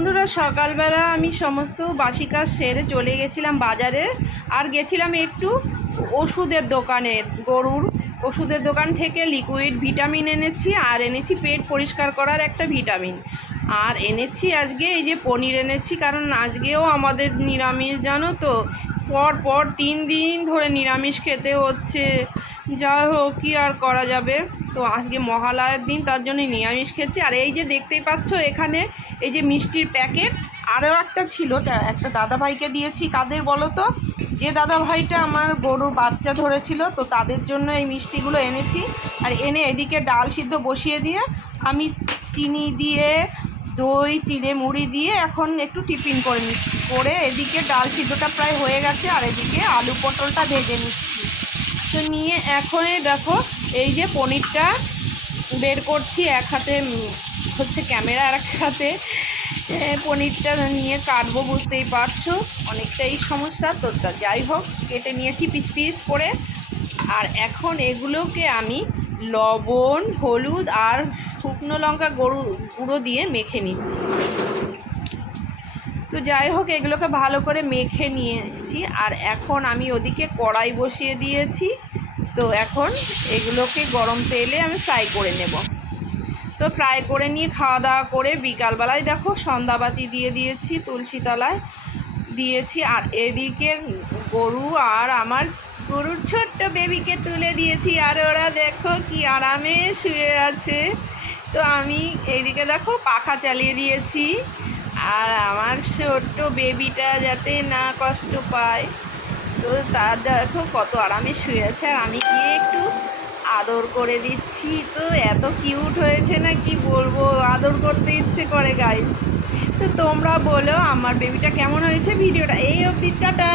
বন্ধুরা, সকালবেলা আমি সমস্ত বাসি কাজ সেরে চলে গেছিলাম বাজারে। আর গেছিলাম একটু ওষুধের দোকানে, গরুর ওষুধের দোকান থেকে লিকুইড ভিটামিন এনেছি, আর এনেছি পেট পরিষ্কার করার একটা ভিটামিন, আর এনেছি আজকে এই যে পনির এনেছি, কারণ আজকেও আমাদের নিরামিষ, জানো তো, পর 3 দিন ধরে নিরামিষ খেতে হচ্ছে। যাই হোক, কি আর করা যাবে। তো আজকে মহালয়ার দিন, তার জন্য নিরামিষ খেয়েছি। আর এই যে দেখতেই পাচ্ছ এখানে এই যে মিষ্টির প্যাকেট আরও একটা ছিল, একটা দাদাভাইকে দিয়েছি। কাদের বলো তো? যে দাদাভাইটা আমার গরুর বাচ্চা ধরেছিল, তো তাদের জন্য এই মিষ্টিগুলো এনেছি। আর এনে এদিকে ডাল সিদ্ধ বসিয়ে দিয়ে আমি চিনি দিয়ে, দই, চিড়ে মুড়ি দিয়ে এখন একটু টিফিন করে নিচ্ছি। করে এদিকে ডাল সিদ্ধটা প্রায় হয়ে গেছে, আর এদিকে আলু পটলটা ভেজে নিচ্ছি। তো নিয়ে এখন দেখো এই যে পনিরটা বের করছি, এক হাতে হচ্ছে ক্যামেরা আর এক হাতে পনিরটা নিয়ে কাটবো। বুঝতেই পারছো অনেকটাই সমস্যা। তো যাই হোক, কেটে নিয়েছি পিস পিস করে। আর এখন এগুলোকে আমি লবণ, হলুদ আর শুকনো লঙ্কা গুঁড়ো দিয়ে মেখে নিচ্ছি। তো যাই হোক, এগুলোকে ভালো করে মেখে নিয়েছি। আর এখন আমি ওদিকে কড়াই বসিয়ে দিয়েছি। তো এখন এগুলোকে গরম তেলে আমি ফ্রাই করে নেব। তো ফ্রাই করে নিয়ে খাওয়া দাওয়া করে বিকালবেলায় দেখো সন্ধ্যাবাতি দিয়ে দিয়েছি, তুলসী তলায় দিয়েছি। আর এদিকে গরু আর আমার গরুর ছোট্ট বেবিকে তুলে দিয়েছি, আর ওরা দেখো কি আরামে শুয়ে আছে। তো আমি এইদিকে দেখো পাখা চালিয়ে দিয়েছি, আর আমার ছোট্ট বেবিটা যাতে না কষ্ট পায়, তো তার দেখো কত আরামে শুয়ে আছে। আর আমি গিয়ে একটু আদর করে দিচ্ছি। তো এত কিউট হয়েছে না, কি বলবো, আদর করতে ইচ্ছে করে গাইস। তো তোমরা বলো আমার বেবিটা কেমন হয়েছে। ভিডিওটা এই অবধি, টাটা।